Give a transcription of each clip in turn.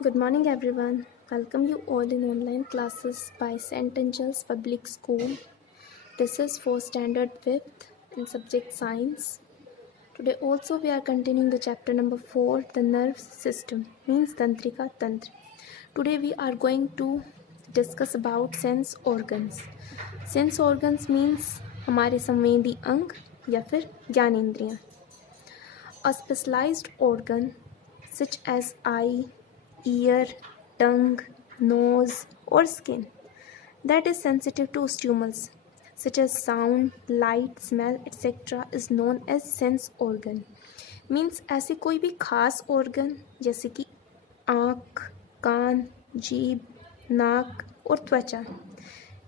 Good morning, everyone. Welcome you all in online classes by St. Angel's Public School. This is for Standard 5th in subject Science. Today also we are continuing the chapter number 4, the nerve system, means Tantrika Tantra. Today we are going to discuss about sense organs. Sense organs means हमारे संवेदी अंग या फिर ज्ञानेंद्रियां. A specialized organ such as eye, ear, tongue, nose, or skin that is sensitive to stimulus such as sound, light, smell, etc. is known as sense organ. Means ऐसे कोई भी खास organ जैसे कि आँख, कान, जीभ, नाक और त्वचा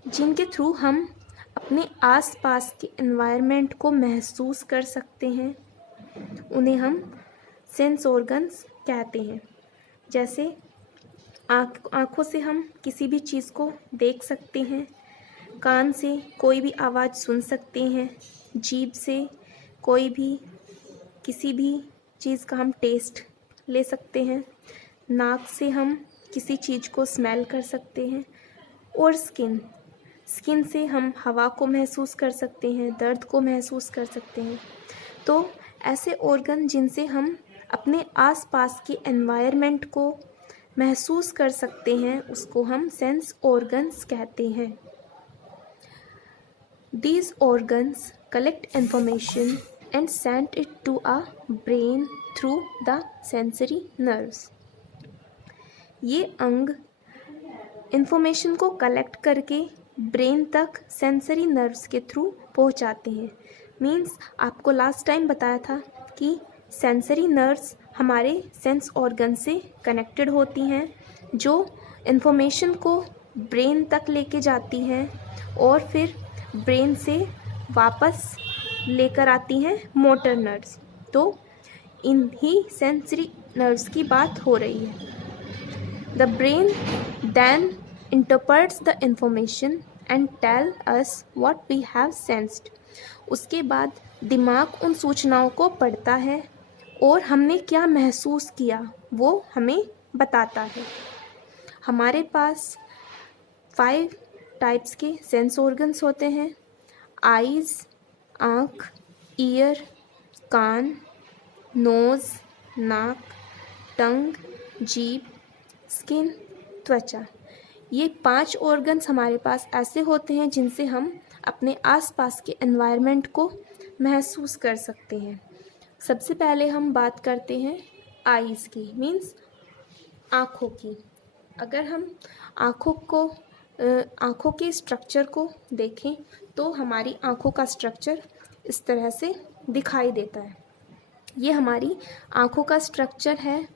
जिनके थ्रू हम अपने आसपास के एनवायरनमेंट को महसूस कर सकते हैं उन्हें हम सेंस ऑर्गन्स कहते हैं. जैसे आँखों से हम किसी भी चीज़ को देख सकते हैं, कान से कोई भी आवाज़ सुन सकते हैं, जीभ से कोई भी किसी भी चीज़ का हम टेस्ट ले सकते हैं, नाक से हम किसी चीज़ को स्मेल कर सकते हैं और स्किन से हम हवा को महसूस कर सकते हैं, दर्द को महसूस कर सकते हैं. तो ऐसे ऑर्गन जिनसे हम अपने आसपास के एनवायरनमेंट को महसूस कर सकते हैं उसको हम सेंस ऑर्गन्स कहते हैं. These organs collect information and send it to our brain through the sensory nerves. ये अंग इंफॉर्मेशन को कलेक्ट करके ब्रेन तक सेंसरी नर्व्स के थ्रू पहुंचाते हैं. मीन्स आपको लास्ट टाइम बताया था कि सेंसरी नर्व्स हमारे सेंस ऑर्गन से कनेक्टेड होती हैं जो इंफॉर्मेशन को ब्रेन तक लेके जाती हैं और फिर ब्रेन से वापस लेकर आती हैं मोटर नर्व्स. तो इन्हीं सेंसरी नर्व्स की बात हो रही है. The brain then interprets the information and tell us what we have sensed. उसके बाद दिमाग उन सूचनाओं को पढ़ता है और हमने क्या महसूस किया वो हमें बताता है. हमारे पास 5 टाइप्स के सेंस ऑर्गन्स होते हैं. आइज़ आँख, ईयर कान, नोज़ नाक, टंग जीभ, स्किन त्वचा. ये 5 ऑर्गन्स हमारे पास ऐसे होते हैं जिनसे हम अपने आसपास के एनवायरनमेंट को महसूस कर सकते हैं. सबसे पहले हम बात करते हैं आइज़ की, मीन्स आँखों की. अगर हम आँखों के स्ट्रक्चर को देखें तो हमारी आँखों का स्ट्रक्चर इस तरह से दिखाई देता है. ये हमारी आँखों का स्ट्रक्चर है.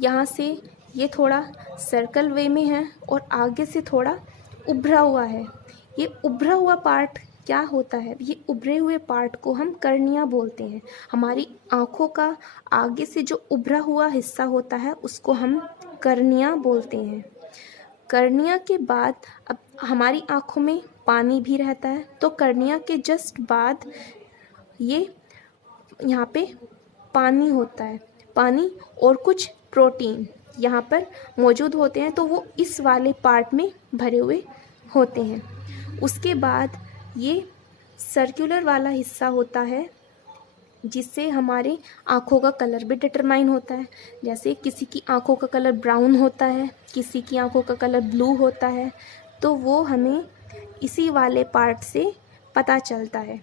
यहाँ से ये थोड़ा सर्कल वे में है और आगे से थोड़ा उभरा हुआ है. ये उभरा हुआ पार्ट क्या होता है? ये उभरे हुए पार्ट को हम कर्निया बोलते हैं. हमारी आँखों का आगे से जो उभरा हुआ हिस्सा होता है उसको हम कर्निया बोलते हैं. कर्निया के बाद अब हमारी आँखों में पानी भी रहता है तो कर्निया के जस्ट बाद ये यहाँ पे पानी होता है. पानी और कुछ प्रोटीन यहाँ पर मौजूद होते हैं तो वो इस वाले पार्ट में भरे हुए होते हैं. उसके बाद ये सर्कुलर वाला हिस्सा होता है जिससे हमारे आँखों का कलर भी डिटरमाइन होता है. जैसे किसी की आँखों का कलर ब्राउन होता है, किसी की आँखों का कलर ब्लू होता है, तो वो हमें इसी वाले पार्ट से पता चलता है.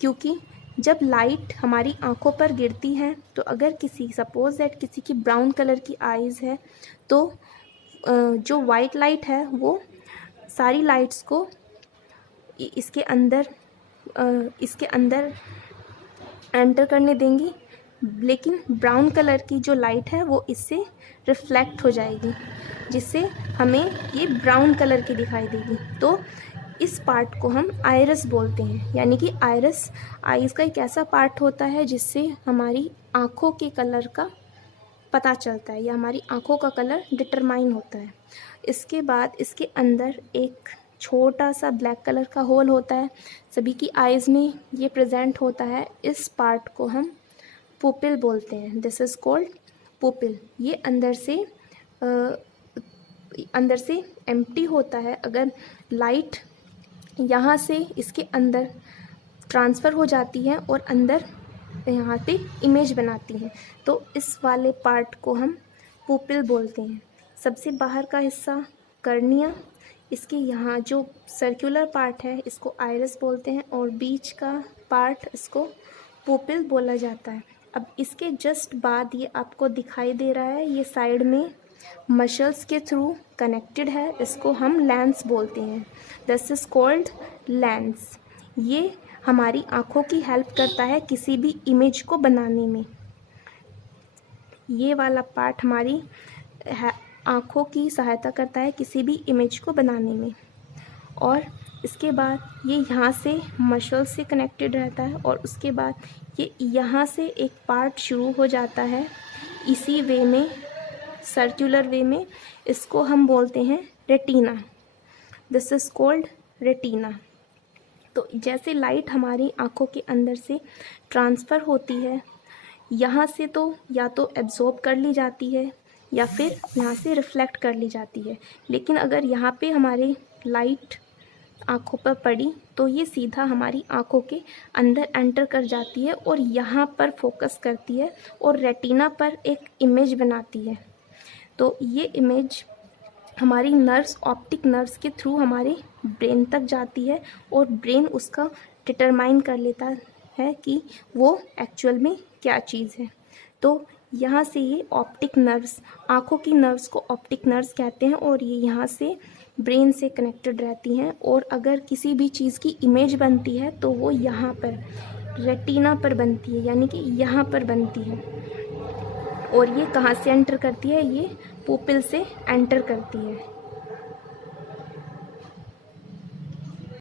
क्योंकि जब लाइट हमारी आँखों पर गिरती है तो अगर सपोज दैट किसी की ब्राउन कलर की आइज़ है तो जो वाइट लाइट है वो सारी लाइट्स को इसके अंदर एंटर करने देंगी, लेकिन ब्राउन कलर की जो लाइट है वो इससे रिफ्लेक्ट हो जाएगी जिससे हमें ये ब्राउन कलर की दिखाई देगी. तो इस पार्ट को हम आइरिस बोलते हैं. यानी कि आइज़ का एक ऐसा पार्ट होता है जिससे हमारी आँखों के कलर का पता चलता है या हमारी आँखों का कलर डिटरमाइन होता है. इसके बाद इसके अंदर एक छोटा सा ब्लैक कलर का होल होता है. सभी की आइज़ में ये प्रेजेंट होता है. इस पार्ट को हम पुपिल बोलते हैं. This is called pupil. ये अंदर से अंदर से एम्प्टी होता है, अगर लाइट यहाँ से इसके अंदर ट्रांसफ़र हो जाती है और अंदर यहाँ पे इमेज बनाती है, तो इस वाले पार्ट को हम पुपिल बोलते हैं। सबसे बाहर का हिस्सा कर्निया, इसके यहाँ जो सर्कुलर पार्ट है इसको आइरिस बोलते हैं और बीच का पार्ट इसको पुपिल बोला जाता है। अब इसके जस्ट बाद ये आपको दिखाई दे रहा है, ये साइड में मसल्स के थ्रू कनेक्टेड है, इसको हम लेंस बोलते हैं। This is called lens. ये हमारी आँखों की हेल्प करता है किसी भी इमेज को बनाने में। ये वाला पार्ट हमारी आँखों की सहायता करता है किसी भी इमेज को बनाने में। और इसके बाद ये यहाँ से मसल से कनेक्टेड रहता है और उसके बाद ये यहाँ से एक पार्ट शुरू हो जाता है इसी वे में, सर्कुलर वे में, इसको हम बोलते हैं retina. This is called retina. तो जैसे लाइट हमारी आँखों के अंदर से ट्रांसफ़र होती है, यहाँ से तो या तो एब्जॉर्ब कर ली जाती है या फिर यहाँ से रिफ्लेक्ट कर ली जाती है, लेकिन अगर यहाँ पे हमारे लाइट आँखों पर पड़ी तो ये सीधा हमारी आँखों के अंदर एंटर कर जाती है और यहाँ पर फोकस करती है और रेटिना पर एक इमेज बनाती है। तो ये इमेज हमारी नर्व्स, ऑप्टिक नर्व्स के थ्रू हमारे ब्रेन तक जाती है और ब्रेन उसका डिटरमाइन कर लेता है कि वो एक्चुअल में क्या चीज़ है। तो यहाँ से ये ऑप्टिक नर्व्स, आँखों की नर्व्स को ऑप्टिक नर्व्स कहते हैं और ये यहाँ से ब्रेन से कनेक्टेड रहती हैं और अगर किसी भी चीज़ की इमेज बनती है तो वो यहाँ पर रेटिना पर बनती है, यानी कि यहाँ पर बनती है। और ये कहाँ से एंटर करती है? ये पुपिल से एंटर करती है।